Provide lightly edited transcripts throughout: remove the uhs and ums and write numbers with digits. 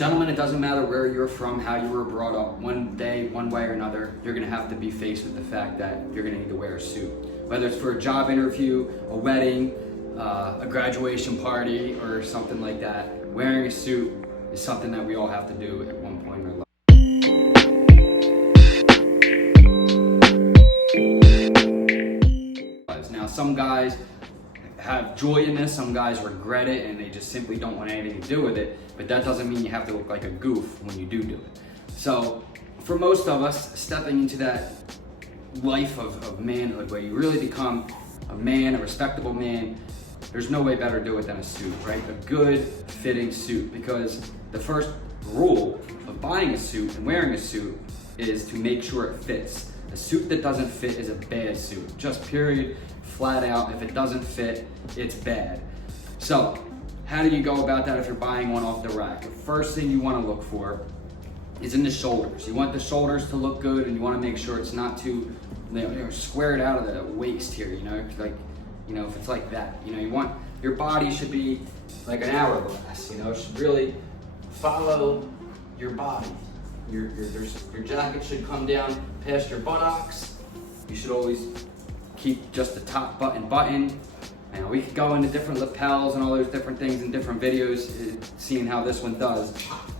Gentlemen, it doesn't matter where you're from, how you were brought up, one day, one way or another, you're gonna have to be faced with the fact that you're gonna need to wear a suit. Whether it's for a job interview, a wedding, a graduation party, or something like that, wearing a suit is something that we all have to do at one point in our life. Now, some guys have joy in this, some guys regret it, and they just simply don't want anything to do with it, but that doesn't mean you have to look like a goof when you do it. So, for most of us, stepping into that life of manhood where you really become a man, a respectable man, there's no way better to do it than a suit, right? A good fitting suit, because the first rule of buying a suit and wearing a suit is to make sure it fits. A suit that doesn't fit is a bad suit, just period, flat out. If it doesn't fit, it's bad. So, how do you go about that if you're buying one off the rack? The first thing you want to look for is in the shoulders. You want the shoulders to look good, and you want to make sure it's not too squared out of the waist here, if it's like that. You want, your body should be like an hourglass, it should really follow your body. Your jacket should come down past your buttocks. You should always keep just the top button. And we could go into different lapels and all those different things in different videos, seeing how this one does.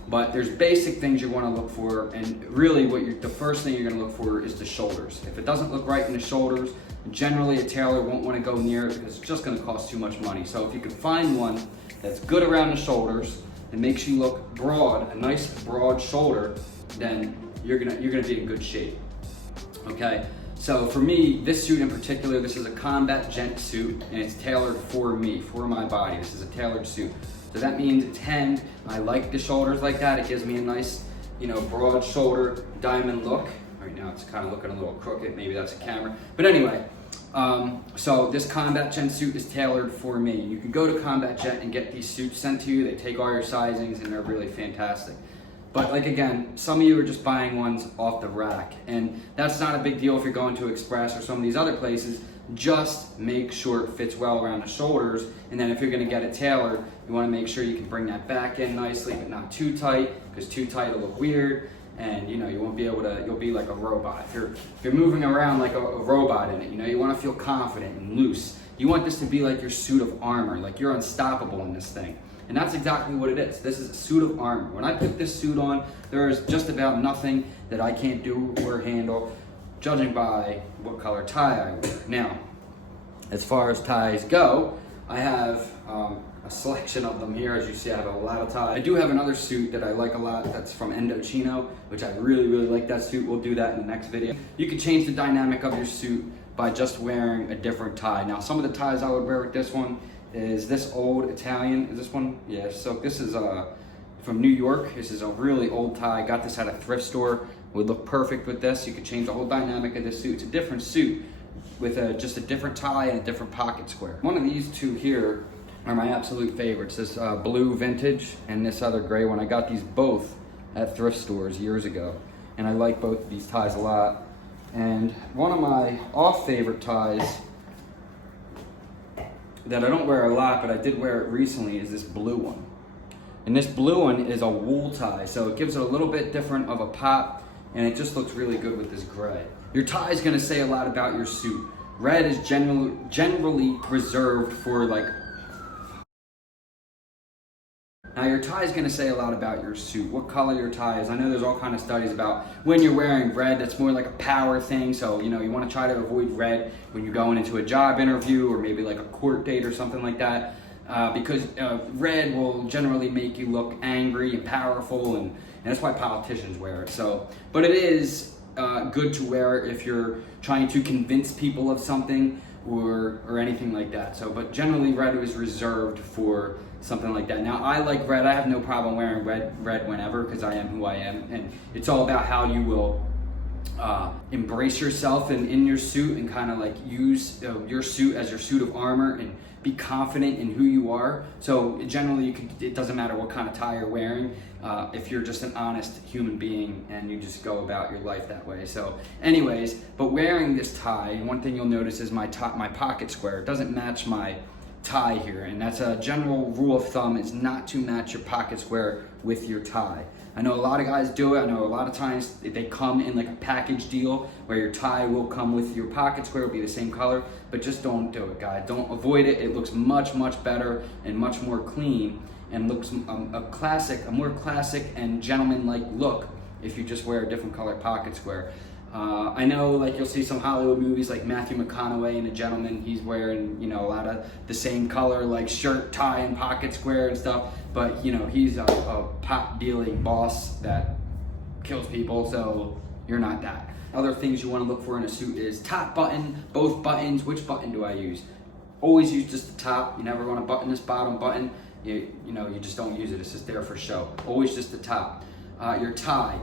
But there's basic things you want to look for, and really the first thing you're going to look for is the shoulders. If it doesn't look right in the shoulders, generally a tailor won't want to go near it because it's just going to cost too much money. So if you can find one that's good around the shoulders and makes you look broad, a nice broad shoulder, then you're gonna be in good shape. Okay. So for me, this suit in particular, this is a combat gent suit, and it's tailored for me, for my body. This is a tailored suit. So that means it's hemmed. I like the shoulders like that. It gives me a nice, broad shoulder diamond look. Right now it's kind of looking a little crooked. Maybe that's a camera. But anyway, so this combat gent suit is tailored for me. You can go to Combat Jet and get these suits sent to you. They take all your sizings, and they're really fantastic. But again, some of you are just buying ones off the rack, and that's not a big deal if you're going to Express or some of these other places. Just make sure it fits well around the shoulders, and then if you're gonna get it tailored, you wanna make sure you can bring that back in nicely, but not too tight, because too tight will look weird, and you won't be able to, you'll be like a robot. If you're moving around like a robot in it, you wanna feel confident and loose. You want this to be like your suit of armor, like you're unstoppable in this thing. And that's exactly what it is. This is a suit of armor. When I put this suit on, there is just about nothing that I can't do or handle, judging by what color tie I wear. Now, as far as ties go, I have a selection of them here. As you see, I have a lot of ties. I do have another suit that I like a lot that's from Indochino, which I really, really like that suit. We'll do that in the next video. You can change the dynamic of your suit by just wearing a different tie. Now, some of the ties I would wear with this one is this old Italian. Is this one? Yeah, so this is from New York. This is a really old tie. I got this at a thrift store. Would look perfect with this. You could change the whole dynamic of this suit. It's a different suit with just a different tie and a different pocket square. One of these two here are my absolute favorites. This blue vintage and this other gray one. I got these both at thrift stores years ago, and I like both of these ties a lot. And one of my off favorite ties that I don't wear a lot, but I did wear it recently, is this blue one. And this blue one is a wool tie, so it gives it a little bit different of a pop, and it just looks really good with this gray. Your tie is gonna say a lot about your suit. Red is generally reserved for Now your tie is gonna say a lot about your suit, what color your tie is. I know there's all kind of studies about when you're wearing red, that's more like a power thing. So, you wanna try to avoid red when you're going into a job interview or maybe like a court date or something like that. Because red will generally make you look angry and powerful, and that's why politicians wear it. So, but it is good to wear if you're trying to convince people of something or anything like that. So, but generally red is reserved for something like that. Now, I like red. I have no problem wearing red whenever, because I am who I am, and it's all about how you will embrace yourself in your suit and kind of like use your suit as your suit of armor and be confident in who you are. So generally, it doesn't matter what kind of tie you're wearing if you're just an honest human being and you just go about your life that way. So anyways, but wearing this tie, one thing you'll notice is my pocket square. It doesn't match my tie here, and that's a general rule of thumb, is not to match your pocket square with your tie. I know a lot of guys do it. I know a lot of times they come in like a package deal where your tie will come with your pocket square, will be the same color, but just don't do it, guys. Don't avoid it. It looks much, much better and much more clean, and looks a more classic and gentleman-like look if you just wear a different color pocket square. I know, like, you'll see some Hollywood movies like Matthew McConaughey and a gentleman, he's wearing, you know, a lot of the same color, like shirt, tie, and pocket square and stuff, but, you know, he's a pot dealing boss that kills people, so you're not that. Other things you want to look for in a suit is top button, both buttons. Which button do I use? Always use just the top. You never want to button this bottom button. You know, you just don't use it. It's just there for show. Always just the top. Your tie.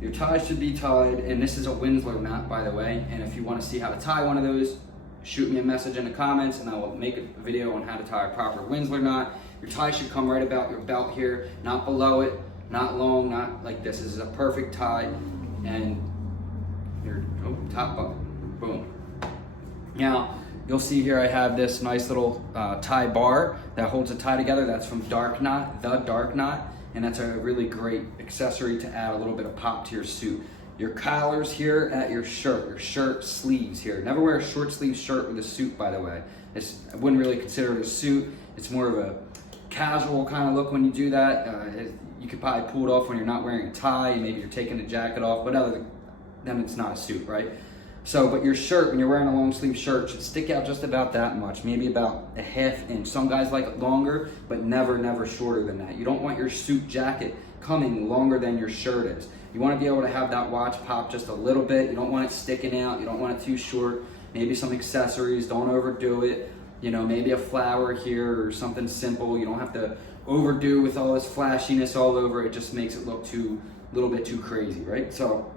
Your tie should be tied, and this is a Winsler knot, by the way, and if you want to see how to tie one of those, shoot me a message in the comments and I will make a video on how to tie a proper Winsler knot. Your tie should come right about your belt here, not below it, not long, not like this. This is a perfect tie, and your top button, boom. Now, you'll see here I have this nice little tie bar that holds the tie together. That's from Dark Knot, the Dark Knot. And that's a really great accessory to add a little bit of pop to your suit. Your collars here at your shirt sleeves here. Never wear a short sleeve shirt with a suit, by the way. I wouldn't really consider it a suit. It's more of a casual kind of look when you do that. You could probably pull it off when you're not wearing a tie, maybe you're taking the jacket off, but other than it's not a suit, right? So, but your shirt, when you're wearing a long sleeve shirt, should stick out just about that much, maybe about a ½ inch. Some guys like it longer, but never shorter than that. You don't want your suit jacket coming longer than your shirt is. You want to be able to have that watch pop just a little bit. You don't want it sticking out. You don't want it too short. Maybe some accessories, don't overdo it. You know, maybe a flower here or something simple. You don't have to overdo with all this flashiness all over. It just makes it look a little bit too crazy, right? So,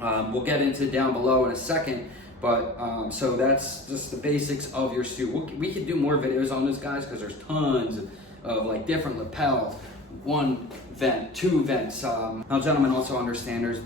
we'll get into down below in a second, but so that's just the basics of your suit. We could do more videos on this, guys, because there's tons of like different lapels, one vent, two vents. Now, gentlemen, also understand there's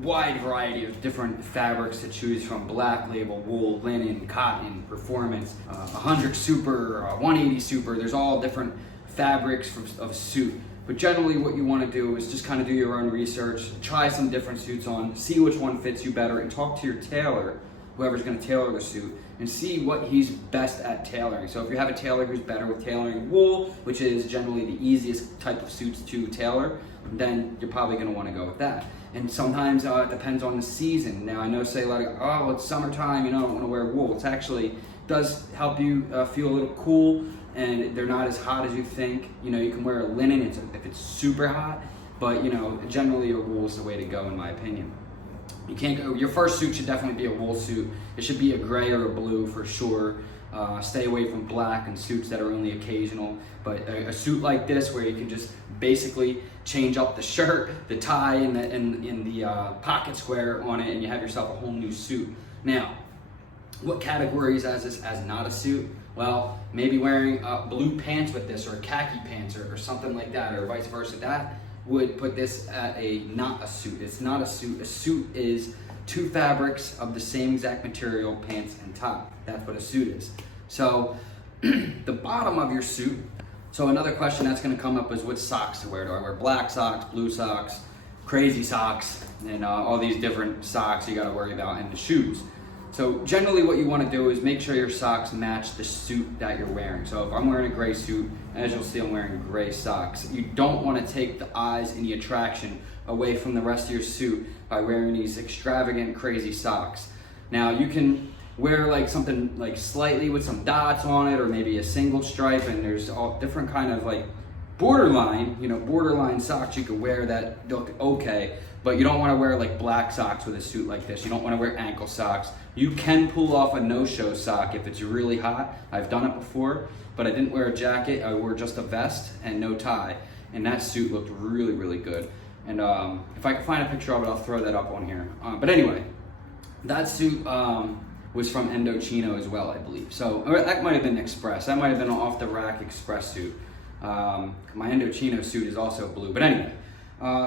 wide variety of different fabrics to choose from: black label, wool, linen, cotton, performance, 100 super, 180 super. There's all different fabrics of suit. But generally what you want to do is just kind of do your own research, try some different suits on, see which one fits you better, and talk to your tailor, whoever's going to tailor the suit, and see what he's best at tailoring. So if you have a tailor who's better with tailoring wool, which is generally the easiest type of suits to tailor, then you're probably going to want to go with that. And sometimes it depends on the season. Now I know, say like, oh, it's summertime, you know, I don't want to wear wool. It's actually does help you feel a little cool, and they're not as hot as you think. You know, you can wear a linen if it's super hot, but you know, generally a wool is the way to go in my opinion. You can't go, your first suit should definitely be a wool suit. It should be a gray or a blue for sure. Stay away from black and suits that are only occasional, but a suit like this where you can just basically change up the shirt, the tie, and the pocket square on it, and you have yourself a whole new suit. Now, what categories as this as not a suit? Well, maybe wearing blue pants with this, or khaki pants, or something like that, or vice versa. That would put this at not a suit. It's not a suit. A suit is two fabrics of the same exact material, pants and top. That's what a suit is. So the bottom of your suit. So another question that's going to come up is what socks to wear. Do I wear black socks, blue socks, crazy socks, and all these different socks you got to worry about, and the shoes. So generally what you want to do is make sure your socks match the suit that you're wearing. So if I'm wearing a gray suit, as you'll see, I'm wearing gray socks. You don't want to take the eyes and the attraction away from the rest of your suit by wearing these extravagant, crazy socks. Now you can wear like something like slightly with some dots on it, or maybe a single stripe, and there's all different kind of like borderline socks you could wear that look okay. But you don't want to wear like black socks with a suit like this. You don't want to wear ankle socks. You can pull off a no-show sock if it's really hot. I've done it before, but I didn't wear a jacket. I wore just a vest and no tie, and that suit looked really, really good. And if I can find a picture of it, I'll throw that up on here. But anyway, that suit was from Indochino as well, I believe. So that might have been Express. That might have been an off-the-rack Express suit. My Indochino suit is also blue, but anyway.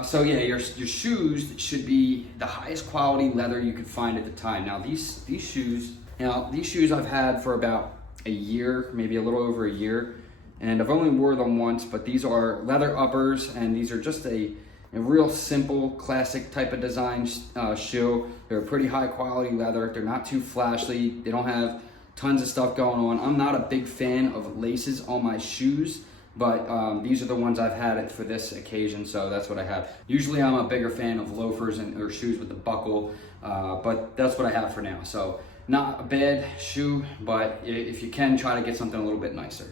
So yeah, your shoes should be the highest quality leather you could find at the time. Now these shoes I've had for about a year, maybe a little over a year. And I've only wore them once, but these are leather uppers, and these are just a real simple, classic type of design shoe. They're pretty high quality leather. They're not too flashy. They don't have tons of stuff going on. I'm not a big fan of laces on my shoes, but these are the ones I've had it for this occasion, so that's what I have. Usually I'm a bigger fan of loafers or shoes with the buckle, but that's what I have for now. So not a bad shoe, but if you can, try to get something a little bit nicer.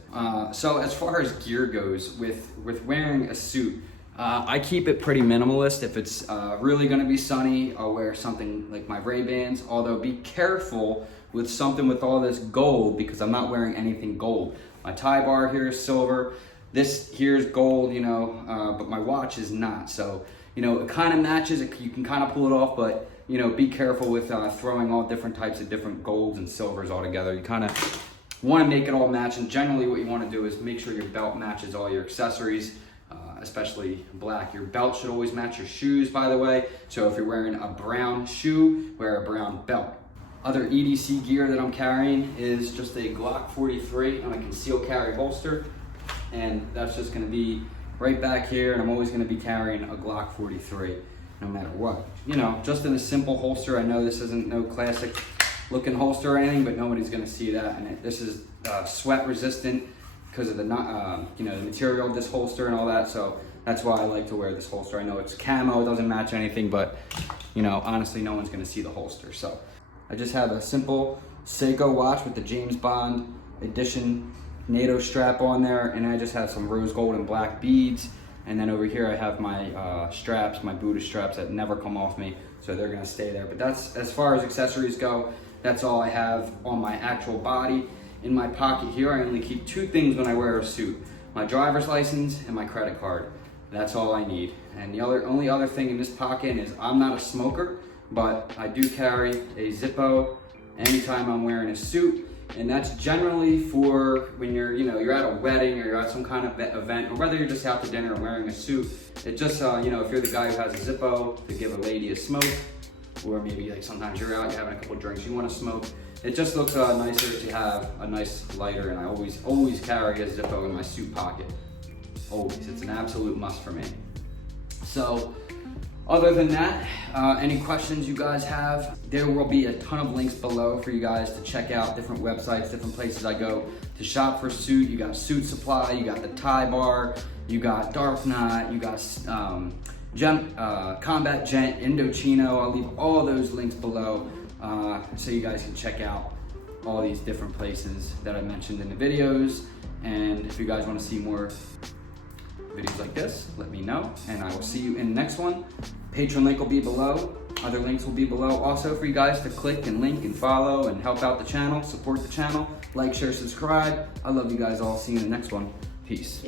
So as far as gear goes, with wearing a suit, I keep it pretty minimalist. If it's really gonna be sunny, I'll wear something like my Ray-Bans, although be careful with something with all this gold, because I'm not wearing anything gold. My tie bar here is silver, this here is gold, you know, but my watch is not. So, you know, it kind of matches, you can kind of pull it off, but you know, be careful with throwing all different types of different golds and silvers all together. You kind of want to make it all match, and generally what you want to do is make sure your belt matches all your accessories, especially black. Your belt should always match your shoes, by the way. So if you're wearing a brown shoe, wear a brown belt. Other EDC gear that I'm carrying is just a Glock 43 on a concealed carry holster, and that's just going to be right back here, and I'm always going to be carrying a Glock 43 no matter what. You know, just in a simple holster. I know this isn't no classic looking holster or anything, but nobody's going to see that. And this is sweat resistant because of the you know, the material of this holster and all that. So that's why I like to wear this holster. I know it's camo, it doesn't match anything, but you know, honestly, no one's going to see the holster. So I just have a simple Seiko watch with the James Bond edition NATO strap on there, and I just have some rose gold and black beads. And then over here I have my straps, my Buddha straps that never come off me, so they're gonna stay there. But that's, as far as accessories go, that's all I have on my actual body. In my pocket here, I only keep two things when I wear a suit: my driver's license and my credit card. That's all I need. And the only other thing in this pocket is, I'm not a smoker, but I do carry a Zippo anytime I'm wearing a suit. And that's generally for when you're, you know, you're at a wedding or you're at some kind of event, or whether you're just out to dinner and wearing a suit. It just, you know, if you're the guy who has a Zippo to give a lady a smoke, or maybe like sometimes you're out, you're having a couple drinks, you want to smoke. It just looks nicer to have a nice lighter, and I always carry a Zippo in my suit pocket. Always, it's an absolute must for me. So, other than that, any questions you guys have, there will be a ton of links below for you guys to check out different websites, different places I go to shop for suit. You got Suit Supply, you got the Tie Bar, you got Dark Knot, you got Combat Gent, Indochino. I'll leave all those links below so you guys can check out all these different places that I mentioned in the videos. And if you guys want to see more videos like this, let me know, and I will see you in the next one. Patreon link will be below. Other links will be below also for you guys to click and link and follow and help out the channel, support the channel, like, share, subscribe. I love you guys all. See you in the next one. Peace.